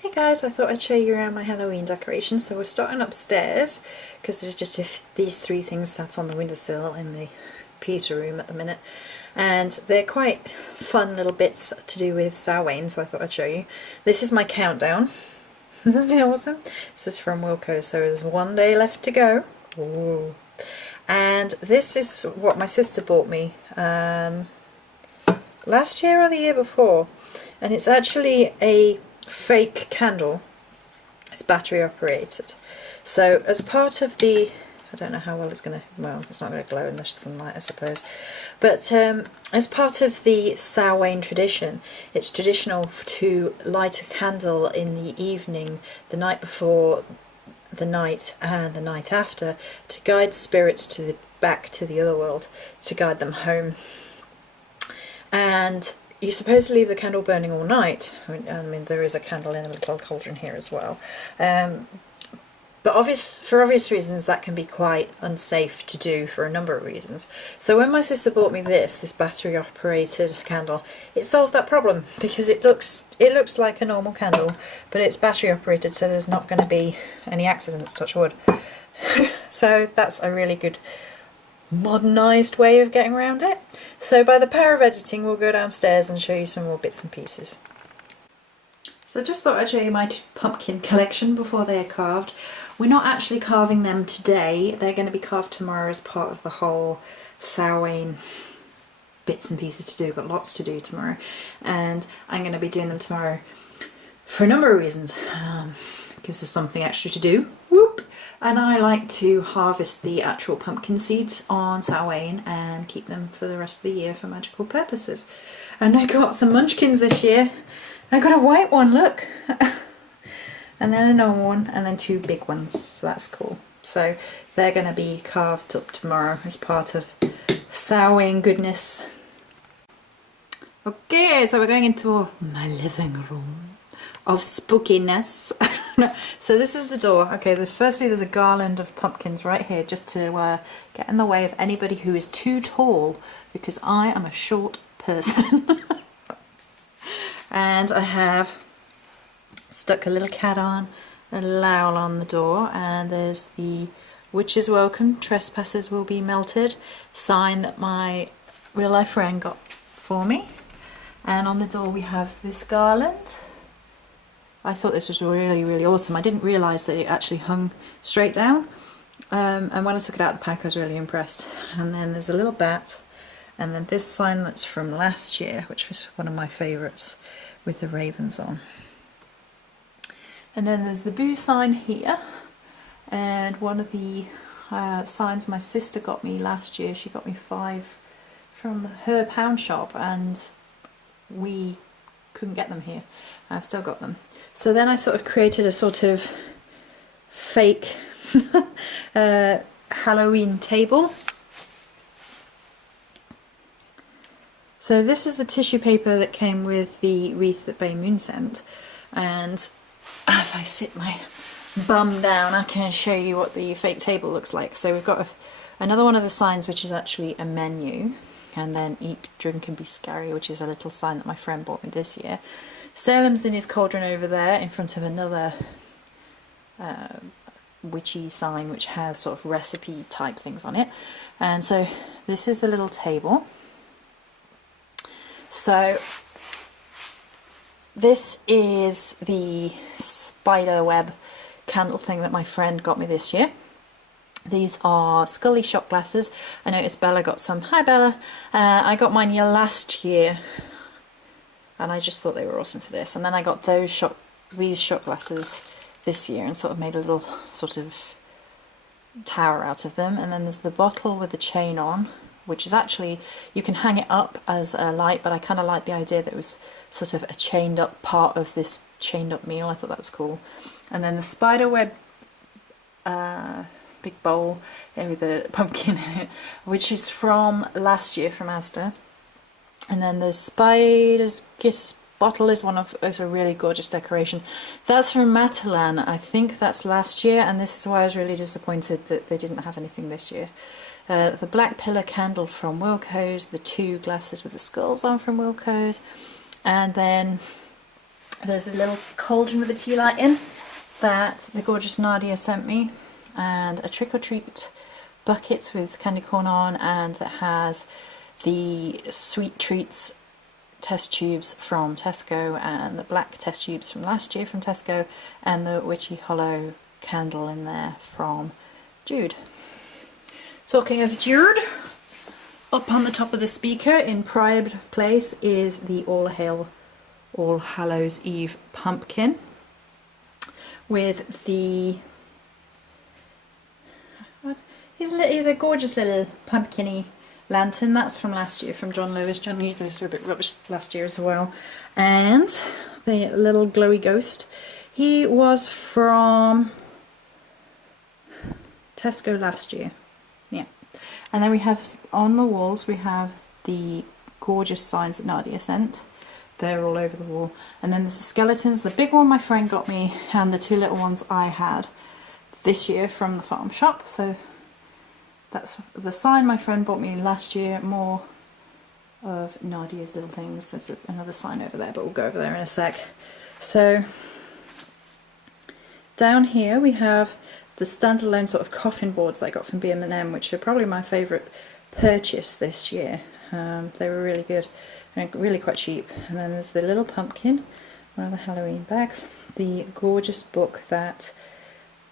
Hey guys, I thought I'd show you around my Halloween decorations. So we're starting upstairs because there's just these three things sat on the windowsill in the computer room at the minute, and they're quite fun little bits to do with Samhain, so I thought I'd show you. This is my countdown. Isn't it awesome? This is from Wilko, so there's one day left to go. Ooh. And this is what my sister bought me last year or the year before, and it's actually a fake candle. It's battery operated. So as part of the, I don't know how well it's going to, well, it's not going to glow in the sunlight, I suppose, but as part of the Samhain tradition, it's traditional to light a candle in the evening, the night before, the night and the night after, to guide spirits back to the other world, to guide them home. And you're supposed to leave the candle burning all night. I mean, there is a candle in a little cauldron here as well. But for obvious reasons, that can be quite unsafe to do for a number of reasons. So when my sister bought me this battery-operated candle, it solved that problem, because it looks like a normal candle, but it's battery-operated, so there's not going to be any accidents, touch wood. So that's a really good modernised way of getting around it. So by the power of editing, we'll go downstairs and show you some more bits and pieces. So I just thought I'd show you my pumpkin collection before they are carved. We're not actually carving them today, they're going to be carved tomorrow as part of the whole Samhain bits and pieces to do. We've got lots to do tomorrow, and I'm going to be doing them tomorrow for a number of reasons. Gives us something extra to do. Whoop! And I like to harvest the actual pumpkin seeds on Samhain and keep them for the rest of the year for magical purposes. And I got some munchkins this year. I got a white one, look! And then a normal one, and then two big ones, so that's cool. So they're going to be carved up tomorrow as part of Samhain goodness. Okay, so we're going into my living room of spookiness. So this is the door. Okay, firstly there's a garland of pumpkins right here, just to get in the way of anybody who is too tall, because I am a short person. And I have stuck a little cat on, a lowl on the door, and there's the "Witches welcome, trespassers will be melted" sign that my real life friend got for me. And on the door we have this garland. I thought this was really, really awesome. I didn't realise that it actually hung straight down, and when I took it out of the pack I was really impressed. And then there's a little bat, and then this sign that's from last year, which was one of my favourites, with the ravens on. And then there's the boo sign here, and one of the signs my sister got me last year. She got me 5 from her pound shop, and we couldn't get them here. I've still got them. So then I sort of created a sort of fake Halloween table. So this is the tissue paper that came with the wreath that Bay Moon sent, and if I sit my bum down I can show you what the fake table looks like. So we've got another one of the signs, which is actually a menu, and then "Eat, Drink and Be Scary," which is a little sign that my friend bought me this year. Salem's in his cauldron over there in front of another witchy sign which has sort of recipe type things on it. And so this is the little table. So this is the spider web candle thing that my friend got me this year. These are Scully shot glasses. I noticed Bella got some. Hi Bella! I got mine last year, and I just thought they were awesome for this. And then I got these shot glasses this year and sort of made a little sort of tower out of them. And then there's the bottle with the chain on, which is actually, you can hang it up as a light, but I kind of like the idea that it was sort of a chained up part of this chained up meal. I thought that was cool. And then the spiderweb big bowl with a pumpkin in it, which is from last year from Asda. And then the Spider's Kiss bottle is a really gorgeous decoration. That's from Matalan. I think that's last year, and this is why I was really disappointed that they didn't have anything this year. The black pillar candle from Wilko's, the 2 glasses with the skulls on from Wilko's, and then There's a little cauldron with a tea light in that the gorgeous Nadia sent me, and a trick or treat bucket with candy corn on, and that has the sweet treats test tubes from Tesco and the black test tubes from last year from Tesco, and the Witchy Hollow candle in there from Jude. Talking of Jude, up on the top of the speaker in pride of place is the All Hallows Eve pumpkin with the... He's a gorgeous little pumpkin-y lantern. That's from last year, from John Lewis. John Lewis were a bit rubbish last year as well. And the little glowy ghost, he was from Tesco last year. Yeah. And then we have, on the walls, we have the gorgeous signs that Nadia sent. They're all over the wall. And then there's the skeletons. The big one my friend got me, and the two little ones I had this year from the farm shop. So that's the sign my friend bought me last year. More of Nadia's little things. There's another sign over there, but we'll go over there in a sec. So down here we have the standalone sort of coffin boards I got from B&M, which are probably my favourite purchase this year. They were really good and really quite cheap. And then there's the little pumpkin, one of the Halloween bags, the gorgeous book that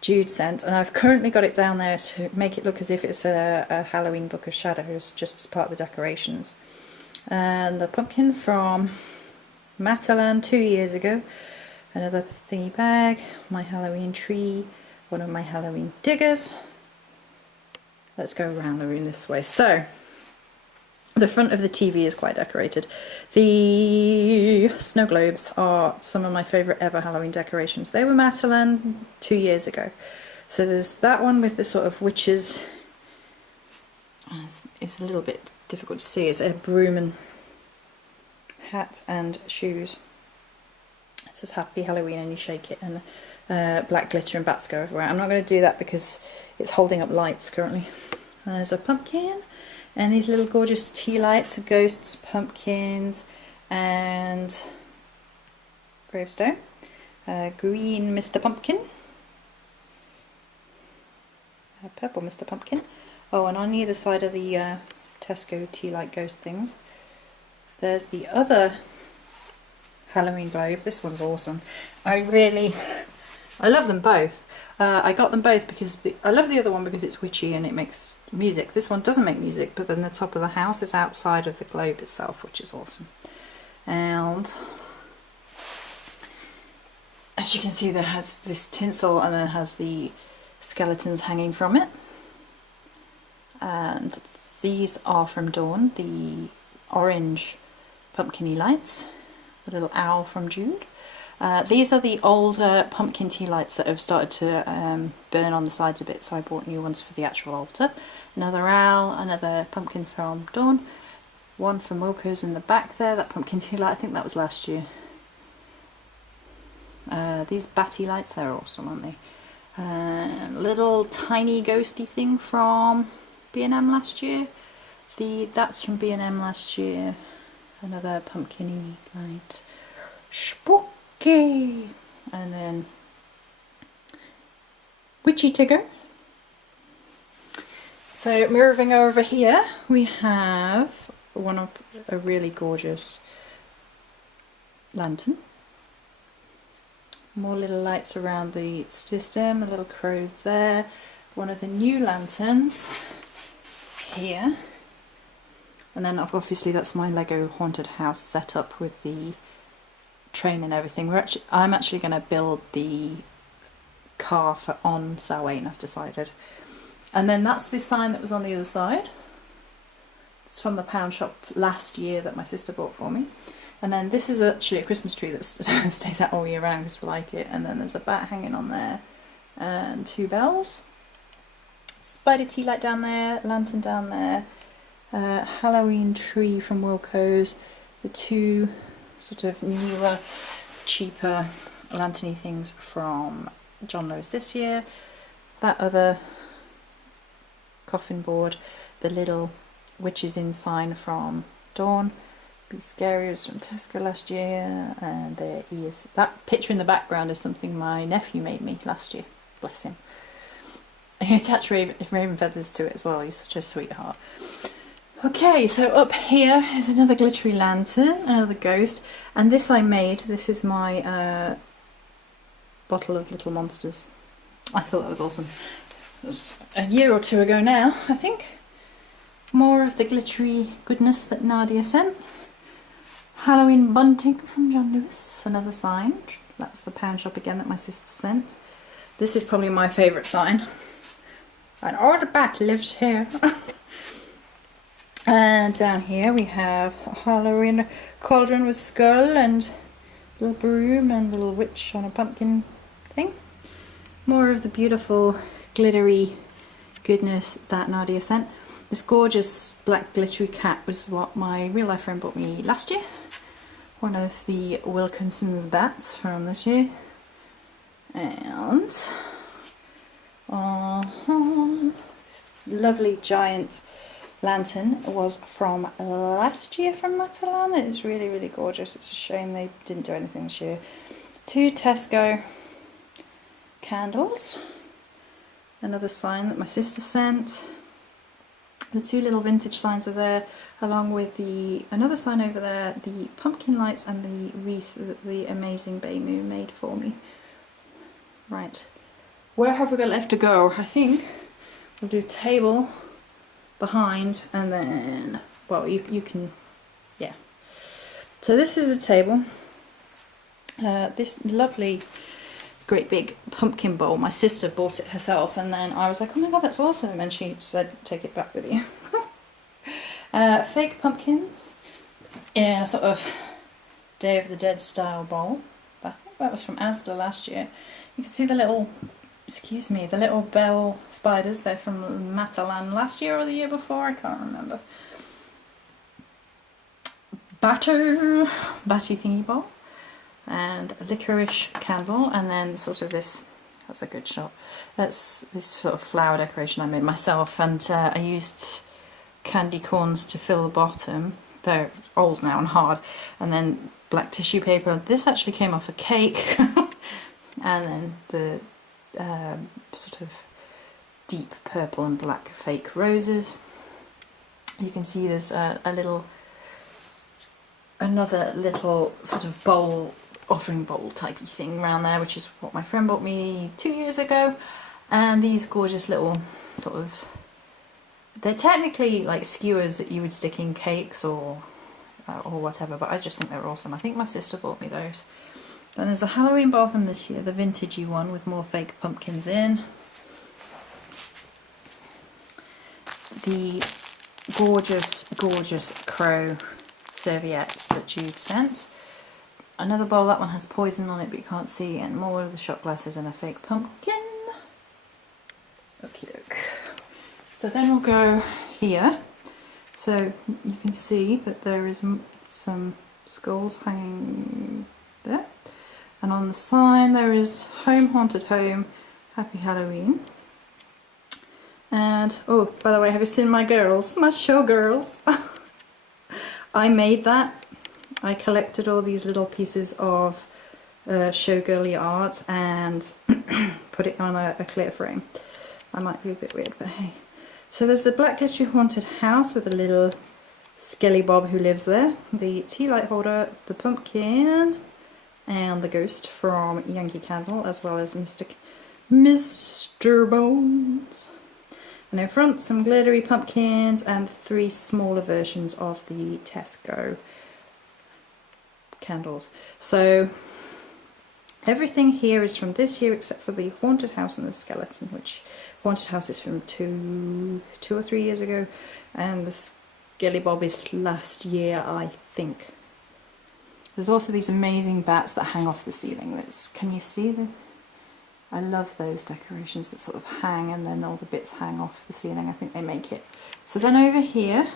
Jude sent, and I've currently got it down there to make it look as if it's a Halloween book of shadows, just as part of the decorations. And the pumpkin from Matalan 2 years ago, another thingy bag, my Halloween tree, one of my Halloween diggers. Let's go around the room this way. So the front of the TV is quite decorated. The snow globes are some of my favourite ever Halloween decorations. They were Matalan 2 years ago. So there's that one with the sort of witches. It's a little bit difficult to see. It's a broom and hat and shoes. It says Happy Halloween and you shake it, and black glitter and bats go everywhere. I'm not going to do that because it's holding up lights currently. And there's a pumpkin. And these little gorgeous tea lights, ghosts, pumpkins, and gravestone. Green Mr. Pumpkin. Purple Mr. Pumpkin. Oh, and on either side of the Tesco tea light ghost things, there's the other Halloween globe. This one's awesome. I love them both. I got them both because I love the other one because it's witchy and it makes music. This one doesn't make music, but then the top of the house is outside of the globe itself, which is awesome. And as you can see, there has this tinsel and then it has the skeletons hanging from it. And these are from Dawn, the orange pumpkin-y lights, a little owl from Jude. These are the older pumpkin tea lights that have started to burn on the sides a bit, so I bought new ones for the actual altar. Another owl, another pumpkin from Dawn, one from Wilco's in the back there, that pumpkin tea light, I think that was last year. These batty lights, they're awesome, aren't they? Little tiny ghosty thing from B&M last year. That's from B&M last year. Another pumpkin-y light. Spooky! And then Witchy Tigger. So moving over here, we have a really gorgeous lantern. More little lights around the system, a little crow there. One of the new lanterns here. And then obviously that's my Lego haunted house set up with the train and everything. I'm actually going to build the car on Samhain, I've decided. And then that's the sign that was on the other side. It's from the pound shop last year that my sister bought for me. And then this is actually a Christmas tree that stays out all year round because we like it. And then there's a bat hanging on there and two bells. Spider tea light down there, lantern down there, Halloween tree from Wilco's, the two sort of newer, cheaper lantern-y things from John Lewis this year, that other coffin board, the little witches in sign from Dawn, Be Scary was from Tesco last year, and there is that picture in the background is something my nephew made me last year. Bless him. He attached raven feathers to it as well. He's such a sweetheart. Okay, so up here is another glittery lantern, another ghost, and this I made. This is my bottle of Little Monsters. I thought that was awesome. It was a year or two ago now, I think. More of the glittery goodness that Nadia sent. Halloween bunting from John Lewis, another sign. That was the pound shop again that my sister sent. This is probably my favourite sign. An old bat lives here. And down here we have a Halloween cauldron with skull and little broom and little witch on a pumpkin thing. More of the beautiful glittery goodness that Nadia sent. This gorgeous black glittery cat was what my real life friend bought me last year. One of the Wilkinson's bats from this year. And this lovely giant lantern was from last year from Matalan. It's really, really gorgeous. It's a shame they didn't do anything this year. 2 Tesco candles. Another sign that my sister sent. The 2 little vintage signs are there, along with another sign over there, the pumpkin lights and the wreath that the amazing Bay Moon made for me. Right, where have we got left to go? I think we'll do table behind, and then, well, you can, yeah. So this is the table. This lovely great big pumpkin bowl. My sister bought it herself, and then I was like, oh my god, that's awesome, and she said, take it back with you. Fake pumpkins in a sort of Day of the Dead style bowl. I think that was from Asda last year. You can see the little, excuse me, the little bell spiders. They're from Matalan last year or the year before, I can't remember. Batty thingy bowl. And a licorice candle, and then sort of this, that's a good shot, that's this sort of flower decoration I made myself, and I used candy corns to fill the bottom. They're old now and hard, and then black tissue paper. This actually came off a cake. And then the sort of deep purple and black fake roses. You can see there's another little sort of bowl, offering bowl typey thing around there, which is what my friend bought me 2 years ago. And these gorgeous little sort of, they're technically like skewers that you would stick in cakes or whatever, but I just think they're awesome. I think my sister bought me those. Then there's a Halloween bowl from this year, the vintagey one with more fake pumpkins in. The gorgeous, gorgeous crow serviettes that Jude sent. Another bowl, that one has poison on it but you can't see, and more of the shot glasses and a fake pumpkin. Okie doke. So then we'll go here. So you can see that there is some skulls hanging there. And on the sign there is Home Haunted Home, Happy Halloween. And, oh, by the way, have you seen my girls? My showgirls. I made that. I collected all these little pieces of showgirly art and put it on a clear frame. I might be a bit weird, but hey. So there's the black glittery haunted house with a little skelly bob who lives there, the tea light holder, the pumpkin, and the ghost from Yankee Candle, as well as Mr. Bones. And in front, some glittery pumpkins and 3 smaller versions of the Tesco candles. So everything here is from this year except for the haunted house and the skeleton, which haunted house is from two or 3 years ago, and the skelly bob is last year, I think. There's also these amazing bats that hang off the ceiling. Can you see this? I love those decorations that sort of hang and then all the bits hang off the ceiling. I think they make it. So then over here,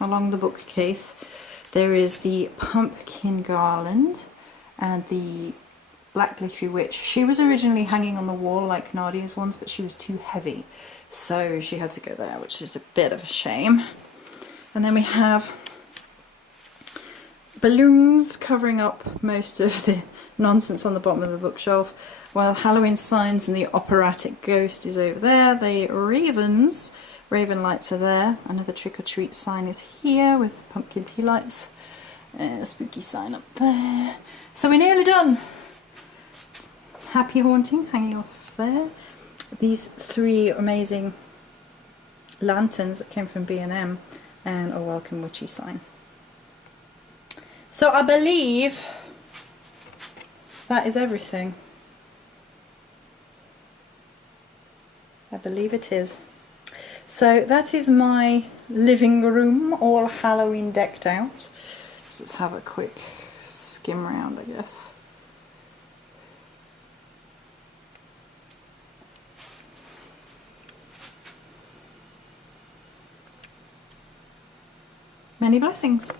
along the bookcase, there is the pumpkin garland and the black glittery witch. She was originally hanging on the wall like Nadia's ones, but she was too heavy, so she had to go there, which is a bit of a shame. And then we have balloons covering up most of the nonsense on the bottom of the bookshelf, while Halloween signs and the operatic ghost is over there. The raven lights are there. Another trick or treat sign is here with pumpkin tea lights. A spooky sign up there. So we're nearly done. Happy haunting hanging off there. These 3 amazing lanterns that came from B&M, and a welcome witchy sign. So I believe that is everything. I believe it is. So that is my living room, all Halloween decked out. So let's have a quick skim round, I guess. Many blessings.